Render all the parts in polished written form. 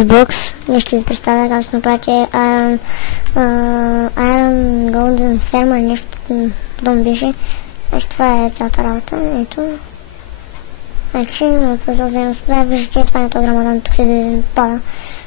Roblox. Не ще ви представя как ще направите Iron Golden Farmer, нещо подобно беше. Значи това е цялата работа. Ето. Значи, господа, виждате, това е програмата, тук се пада.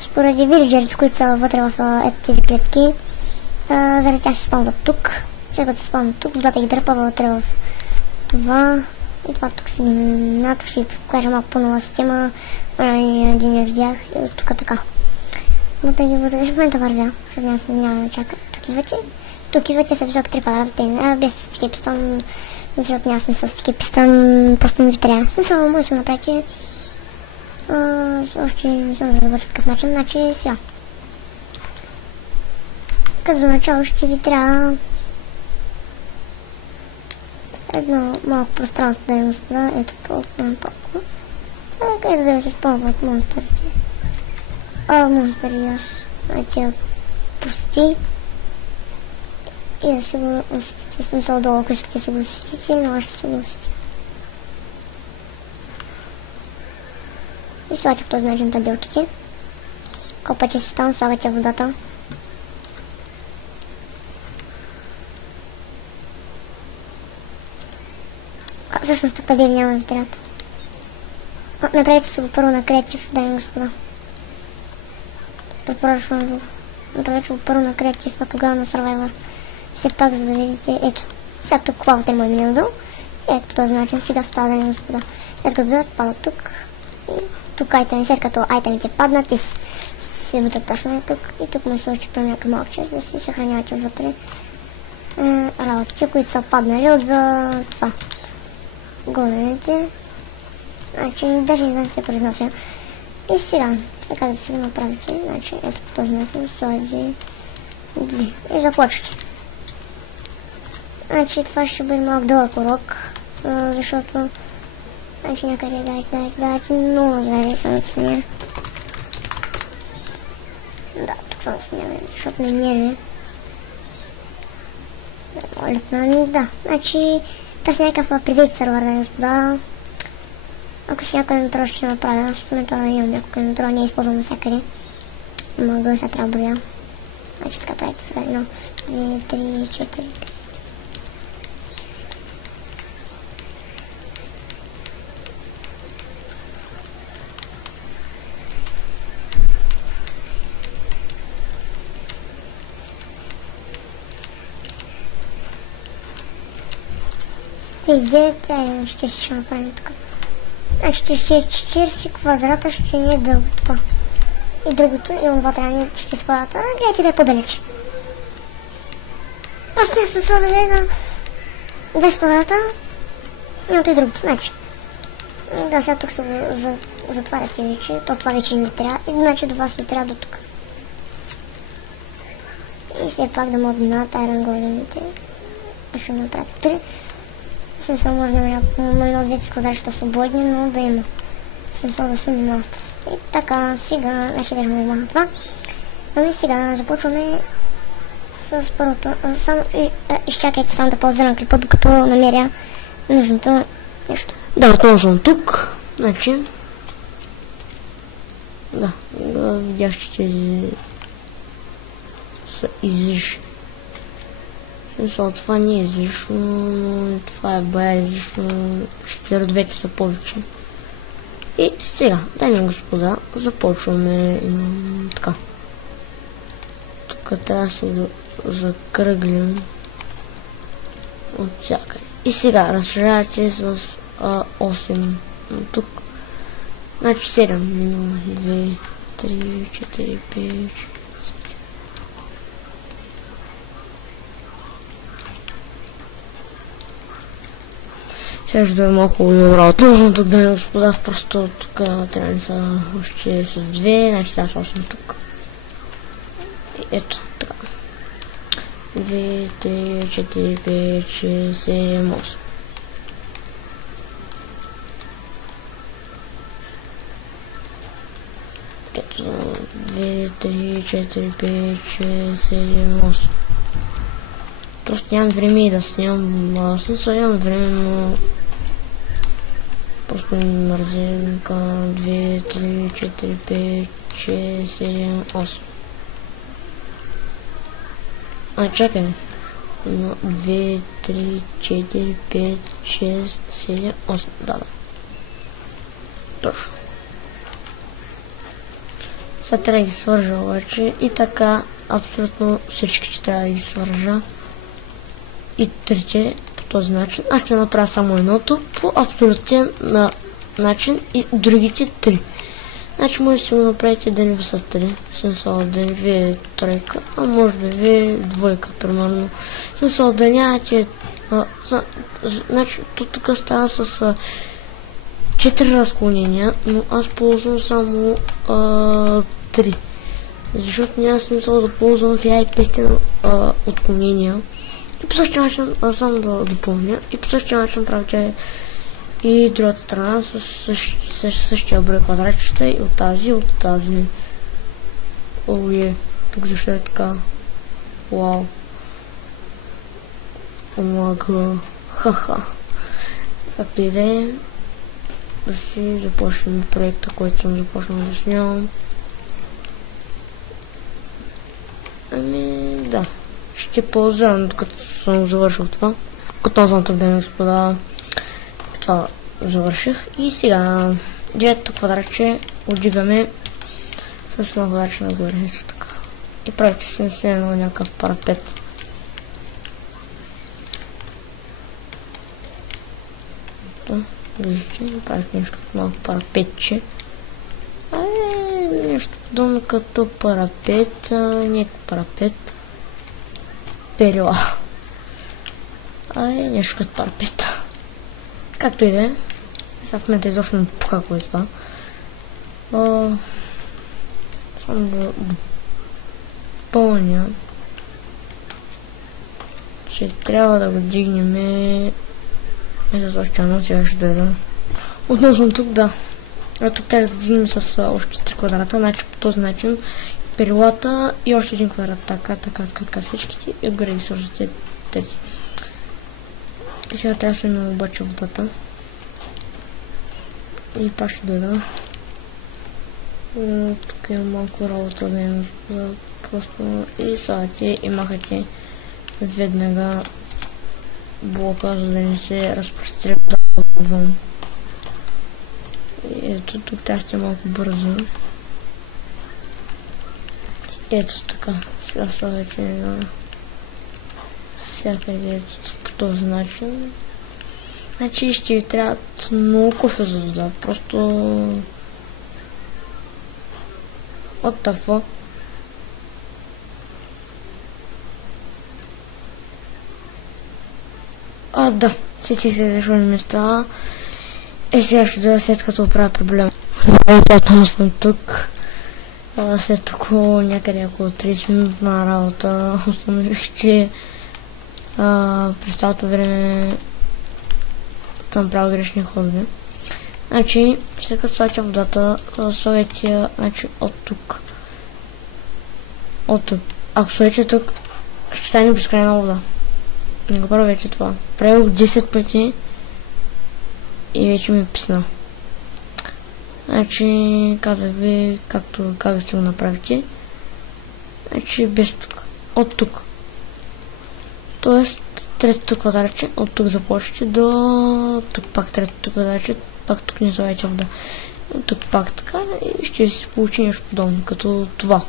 Споради вилиджерите, които са вътре в тези клетки, заради тях се спомват тук. Сега се спомват тук, водата ги дърпа вътре в това. И това тук си минато, ще ви покажа малко по-нова система. Един я видях и от тук така. Вътре ги в момента вървя, защото няма да чака. Тук идвате са високи 3 квадрата, без стики пистон, защото няма смисъл стики пистон, просто не ви трябва. Смисъл, може да направите още не съм да върши такъв начин, значи сега. Като за начало ще ви трябва едно малко пространство да има, господа, ето толкова. Където да ви се спомват монстрите. Монстри, аз тия пусти. И да си го усетите, смисъл долу, ако искате си го усетите, но аз ще си го усетите. И слагате по този начин табелките. Копате си там, слагате водата. Всъщност табели няма да ви трябват. Направете си го първо на креатив, дай ми господа. Препоръчвам ви. Направете го първо на креатив, а тогава на Survivor. Все пак, за да видите, ето. Сега тук клавата му е минал долу. Ето по този начин, сега става, дай ми господа. Ето като дойдат, падат тук. И тук айтеми, след като айтемите паднат и се вътре точно тук. И тук му се случи при някакъв малче, да си съхранявате вътре работите, които са паднали от това. Големите. Значи, даже не знам как се произнася. И сега, така да си го направите, значи, ето по този начин, слаги 2. И започвате. Значи, това ще бъде малко дълъг урок, защото, значи, някъде дайте, много зле съм да смея. Да, тук съм да смея, защото не нерви. Да, значи, търси някакъв привет сервер, да господа. Ако си някой контрол ще направя, аз в момента имам някой контрол, не използвам навсякъде. Мога сега трябва броя. Значи така правите сега 1, 2, 3, 4, 5. Пиздец, ще ще направим тук. Значи ще е 40 квадрата, ще ни е дълго това. И другото, имам 2 трябва 40 квадрата. Гледайте да е по-далеч. Просто не смисъл да видя на 20 квадрата. Имато и другото, значи. Да, сега тук се затваряте вече. То това вече не трябва. И значи до вас ви трябва до тук. И все пак да мога минат Iron Golden-ите. Ще направя 3. Смисъл може да има много 20 квадрата свободни, но да има. Смисъл да се минат. И така, сега, значи да не махна това. И сега започваме с първото. Изчакайте само да паузирам клипа, докато намеря нужното нещо. Да, отново съм тук. Значи. Да, видях, че тези са излишни. Смисъл, това не е излишно, но това е бая излишно. Редовете са повече. И сега, дами и господа, започваме така. Тук трябва да се закръглим от всякъде. И сега разширявате с 8 тук. Значи 7, 2, 3, 4, 5, 6. Сега ще да е малко добра. Трудно тук да е, господа, просто тук трябва да са още с 2, значи трябва да са 8 тук. Ето, така. 2, 3, 4, 5, 6, 7, 8. Ето, 2, 3, 4, 5, 6, 7, 8. Просто нямам време да снимам, смисъл нямам време, но просто ми мързи, 2, 3, 4, 5, 7, 8. Чакай. 1, 2, 3, 4, 5, 6, 7, 8. Да. Точно. Сега трябва да ги свържа обаче и така абсолютно всичките трябва да ги свържа. И трите по този начин. Аз ще направя само едното по абсолютен начин и другите три. Значи може да си го направите да не ви са 3, смисъл да не ви е тройка, а може да ви е двойка, примерно. Смисъл да нямате... Значи тук става с 4 разклонения, но аз ползвам само 3. Защото няма смисъл да ползвам 1500 отклонения. И по същия начин, само да допълня, и по същия начин правите и другата страна с същия брой квадратчета и от тази. Оуе, тук защо е така? Вау. Омага. Ха-ха. Както и да е, да си започнем проекта, който съм започнал да снимам. Ами, да. Ще ползвам, докато съм завършил това. Готов тук, дами и господа. Това завърших. И сега девето квадратче отдигаме с едно квадратче нагоре. Ето така. И правите си на някакъв парапет. Виждате, правите нещо като малко парапетче. Нещо подобно като парапет. Някакъв парапет. Перила. Нещо като парапет. Както и да е. Сега в момента изобщо не пука какво е това. Само да допълня, че трябва да го дигнем. Ето за още едно, сега ще дойда. Относно тук, да. Тук трябва да дигнем с още 3 квадрата, значи по този начин перилата и още един квадрат. Така всичките и отгоре ги сложите тези. И сега трябва да сложим обаче водата. И пак ще дойда. Тук има малко работа да има просто и слагате и махате веднага блока, за да не се разпростира вън. И ето тук трябва да сте малко бързо. Ето така. Сега слагате на всякъде по този начин. Значи ще ви трябва много кофе за вода. Просто... What the fuck? Да. Сетих се защо не ми става. Сега ще дойда след като оправя проблем. Заветно съм тук. След около някъде около 30 минутна работа установих, че през цялото време съм правил грешни ходове. Значи, след като слагате водата, слагайте я, значи, от тук. Ако слагате тук, ще стане безкрайна вода. Не го правете това. Правил 10 пъти и вече ми писна. Значи, казах ви как да си го направите. Значи, без тук. От тук. Тоест, третото квадратче, от тук започвате до тук пак третото квадратче, пак тук не слагайте вода. Тук пак така и ще си получи нещо подобно, като това.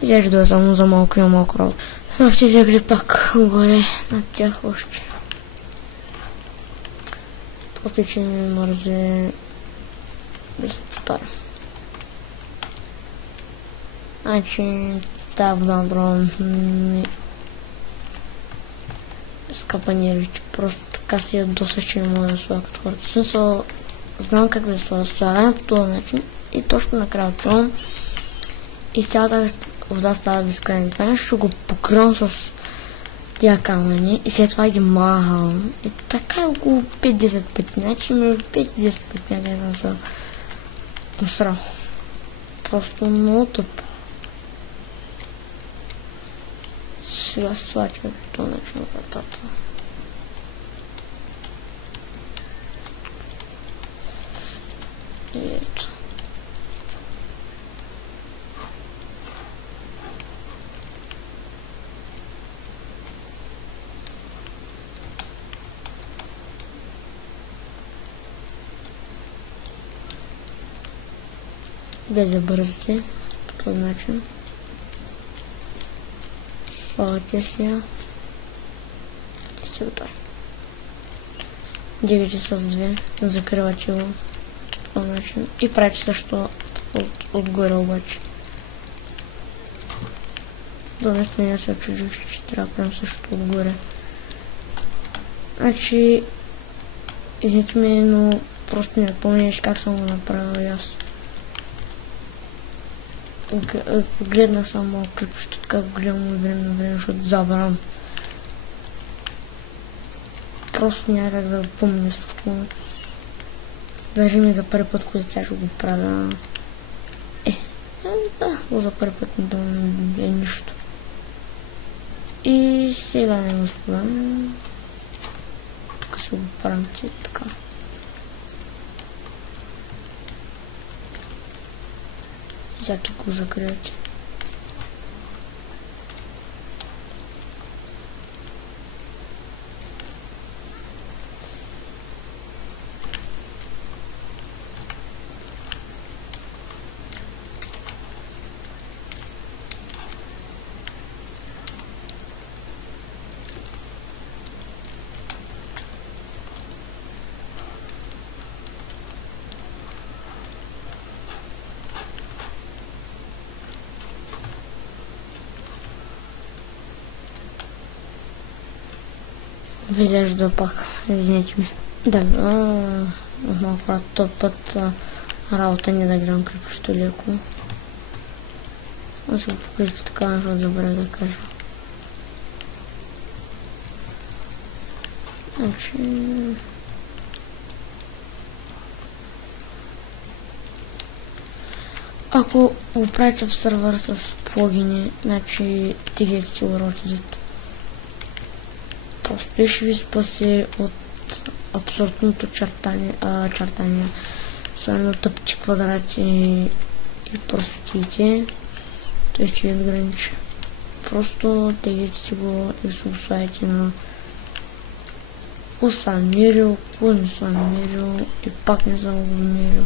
Сега ще дойда само за малко и малко работа. В тези ягли пак горе над тях още. Просто че ми мързе да се повтаря. Значи тази вода направо скъпа нервите. Просто така си ядоса, че не мога да слага като хората. В смисъл, знам как да слага по този начин и точно накрая чувам и цялата вода става безкрайна. Това нещо ще го покривам с тия камъни и след това ги махам. И така е около 5-10 пъти. Значи между 5 и 10 пъти някъде да са усрал. Просто много тъп. Сега се слача по този начин вратата. И ето. без да бързате, по този начин. Слагате си я и сте готови. Дигате с 2, закривате го по този начин и правите също отгоре обаче. До наистина се очудих, че трябва да правим също отгоре. Значи, извините ме, но просто не помниш как съм го направил аз. Гледна само клипчето, така го гледам от време на време, защото забравям. Просто няма как да го помня също. Даже ми за първи път, когато сега ще го правя. Да, за първи път не е нищо. И сега, господа, тук се го правим така. Сега тук го закривате. Изглежда пак, извините ми. Да, малко този път работа не да гледам клипчето леко. Ще го покрити така, защото забравя да кажа. Значи... Ако го правите в сървър с плагини, значи тигрите си го работят. Просто ще ви спаси от абсурдното чертание, особено тъпчи квадрати и простите. Той ще ви ограничи. Просто теглите си го и се оставите на съм мерил, кой не съм мерил и пак не съм го мерил.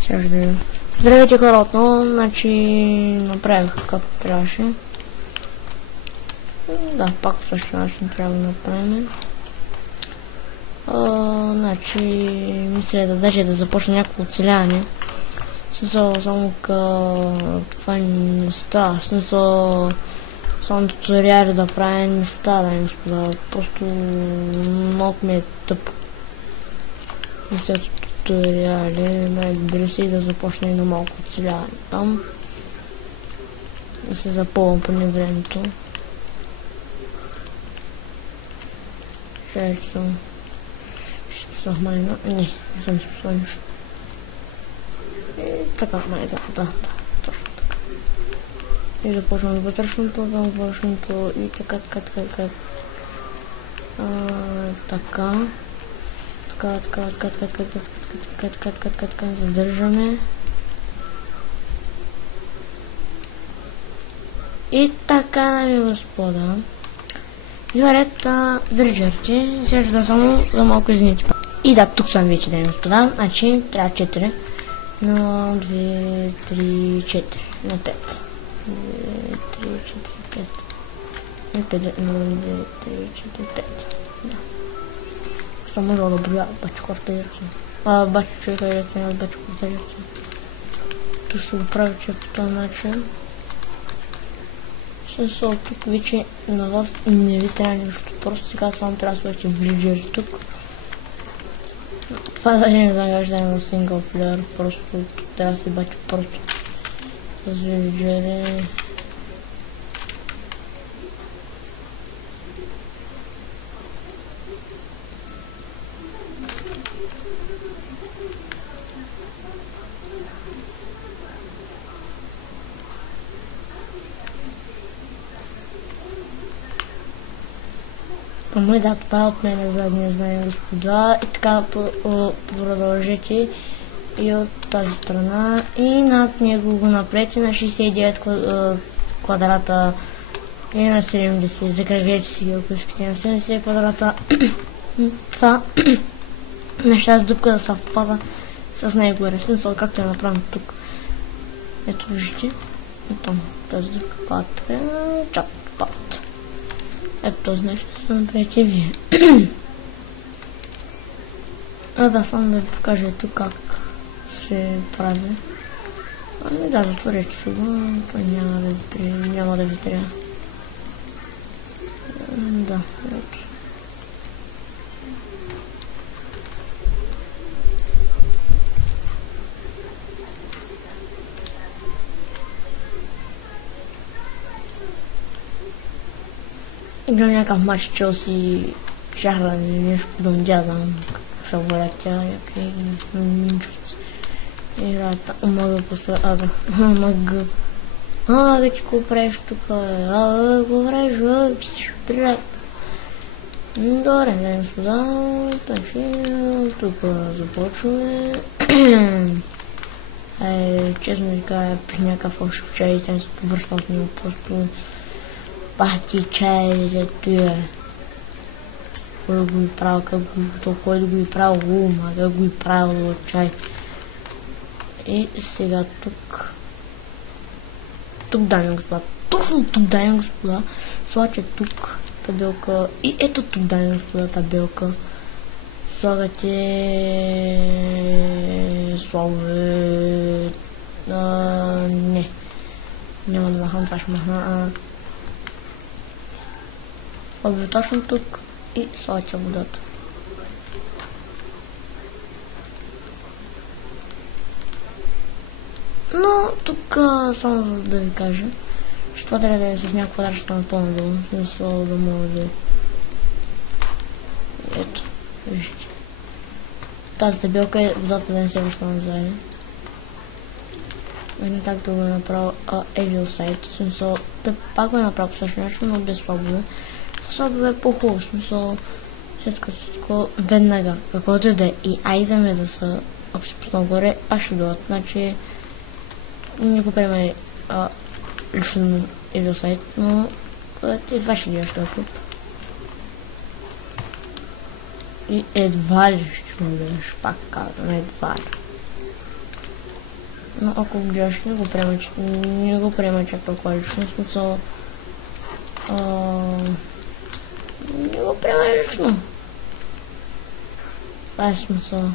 Сега ще видим. Здравейте хора отново, значи направих както трябваше. Да, пак по същия начин трябва да направим. Значи, мисля даже да започна някакво оцеляване. Смисъл, само това не става. Смисъл, само туториали да правя не става, да господа. Просто малко ми е тъпо. Мисля туториали, най-добре си да започна и на малко оцеляване там. Да се запълвам поне времето. Ще съм майна. Не съм способен нищо. Така май, да, точно така. И започвам от вътрешното към външното и така. Така, задържаме. И така, дами господа. Изварят вирджерите, сега ще да само за малко извините. И да, тук съм вече, дами господа, значи трябва 4. На 2, 3, 4, на 5. 2, 3, 4, 5. На 2, 3, 4, 5. Да. Съм можел да броя бачи хората яйца. Бачи човека яйца, не бачи хората яйца. Тук се го прави човек по този начин. Смисъл, тук вече на вас не ви трябва нищо, просто сега само трябва да сложите вирджери тук. Това даже не загажда на синглплеер, просто тук трябва да се бачи просто с вирджери. Ама да, това е от мене за днес, дами господа. И така продължете и от тази страна. И над него го напрете на 69 квадрата и на 70. Закръглете си ги, ако искате на 70 квадрата. Това неща с дупка да съвпада с него е смисъл, както е направен тук. Ето вижте. Ето тази патра, чат пат. Ето този нещо ще направите вие. Да, само да ви покажа ето как се прави. Ами да, затворете си го, няма да ви трябва. Да, ето. Игра някакъв матч Челси Шахла или нещо подобно, дядам как се говорят тя, някакви минчовци. Играта, мага после ага, мага. Да ти го правиш тук, го правиш, привет. Добре, дай сюда, тук започваме. Честно ви кажа, пих някакъв фалшив чай и сега се повършва от него, просто пати чай, зето е. Кой да го и правил, кой да го и правил, как го и правил от чай. И сега тук, дами господа, точно тук, дами господа, слагате тук табелка и ето тук, дами господа, табелка. Слагате слове, не, няма да махам, това ще махна, слагате точно тук и слагате водата. Но тук само за да ви кажа, че това трябва да е с някаква квадратчета напълно долу, в смисъл да мога да... Ето, вижте. Тази табелка е водата да не се връща назад. Не так да го е направил Evil Side, в смисъл да пак го е направил по същия начин, но без слабове. Слабове е по-хубаво, в смисъл след като веднага, каквото и да е, и айдеме да са, ако се пусна горе, пак ще дойдат, значи не го приема лично Evil Side, но едва ще гледаш този клуб. И едва ли ще го гледаш, пак казвам, едва ли. Но ако го гледаш, не го приема чак толкова лично, смисъл... не го приема лично. Това е смисъл.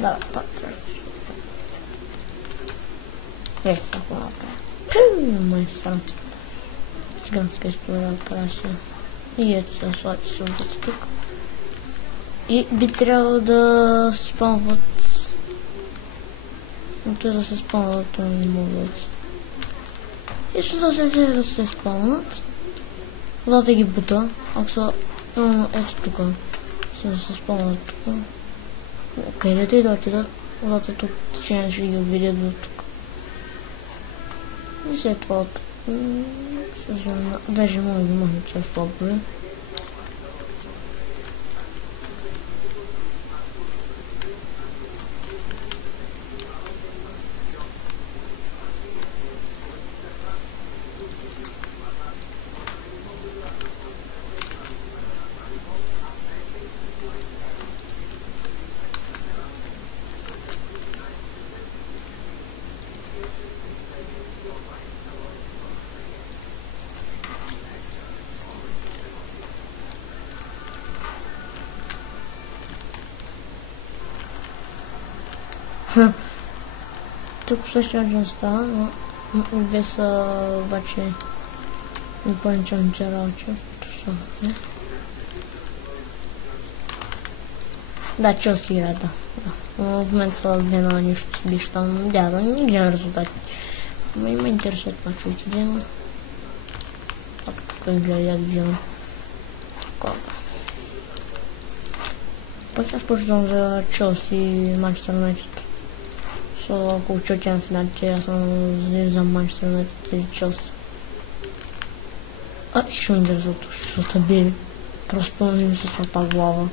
Да, това трябва. Сега го направя. Май срам. Циганска история прася. И ето се слати се водата тук. И би трябвало да се спомват. Но той да се спомват, то не могат. И също да се спомват. Водата ги бута. Ако са... ето тук. Да се спомват тук. Където и да отидат. Водата тук течение ще ги отведе до тук. И след това от... даже мога да махна тя слабове. Тук същия начин става, но без обаче допълнителните работи. Да, Челси игра, да. В момента са 2-0 нищо с бища, но да не гледам резултати. Ме интересуват мачовете, но... Ако гледа, да гледам. Пък аз почвам за Челси и Манчестър Юнайтед. Ако учете на финалите, аз съм за Манчестър Юнайтед и Челси. Ще ми интересуват, ще са табили. Просто не ми се свапа глава.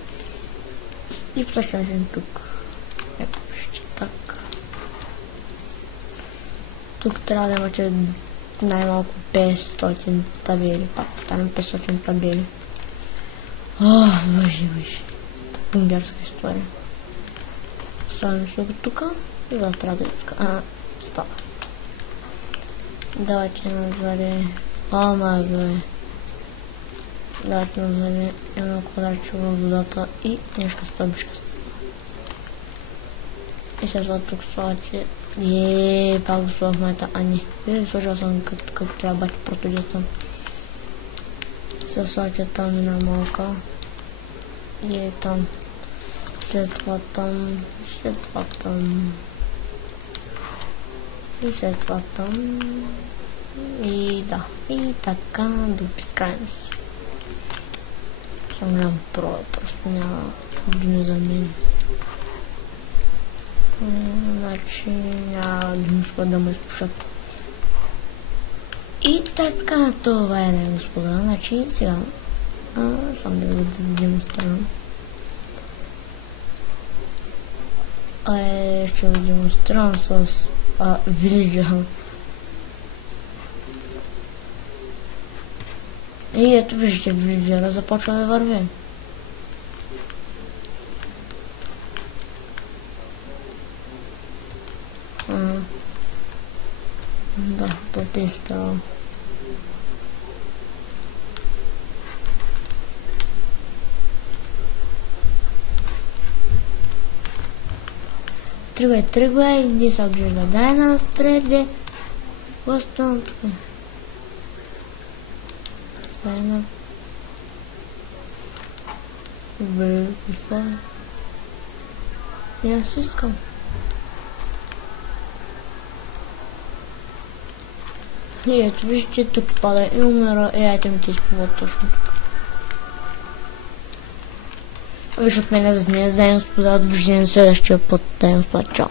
И по същия начин тук. Ето, ще так. Тук трябва да имате най-малко 500 табели. Пак повтарям 500 табели. Боже. унгарска история. Ставим се го тук и завтра да иска. Става. Давайте назаде. Ама бе. Давайте назаде едно квадратче във водата и нещо стъбичка. И след това тук слагате. Пак го слагах майта. Не. Сложил съм като трябва бати протодил съм. Се слагате там една малка. И там. След това там. След това там. И след това там. И да. И така до безкрайност. Съм голям про, просто няма думи за мен. Значи няма думисла да ме изпушат. И така, това е, господа. Значи сега само да го демонстрирам. Ще го демонстрирам с вилиджа. И ето виждате, вилиджера започва да върви. Да, то те става. Тръгвай, иди се обжирда. Дай напред, остана тук. Дай на... Това... И аз искам. И ето виждате, тук пада и умира, и айте ми те изплуват точно тук. Виж от мене за днес, дай господа, довиждане следващия път, дай господа, чао.